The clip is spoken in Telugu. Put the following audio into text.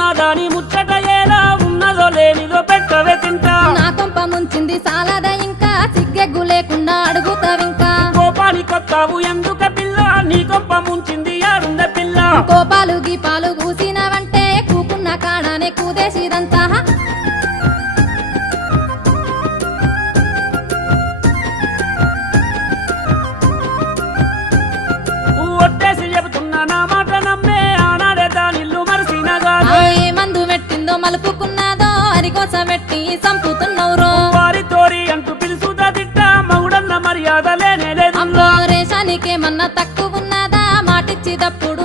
ఉన్నదాని ముచ్చట ఎలా ఉన్నదో లేనిదో పెట్టవే తింటా నా కొంప ముంచింది సాలద ఇంకా సిగ్గెగ్గు లేకుండా అడుగుతావింకా కోపాని కొత్తావు ఎందుక పిల్ల నీ కొంప ముంచింది ఆడుంద పిల్ల కోపాలు గీపాలు కూసినవంటే కూకున్న కాడానే కూదేసిదంతా ఒట్టేసి చెబుతున్నా నా మాట నమ్మే ఆనాడే దానిల్లు మరిసినగా ఏ మందు పెట్టిందో మలుపుకున్నదో అరికోస పెట్టి సంపుతున్నవురో వారి తోరి అంటూ పిలుసుదా తిట్ట మగుడన్న మర్యాద లేనే లేదు అమ్మో రేషానికేమన్నా తక్కువ ఉన్నదా మాటిచ్చిదప్పుడు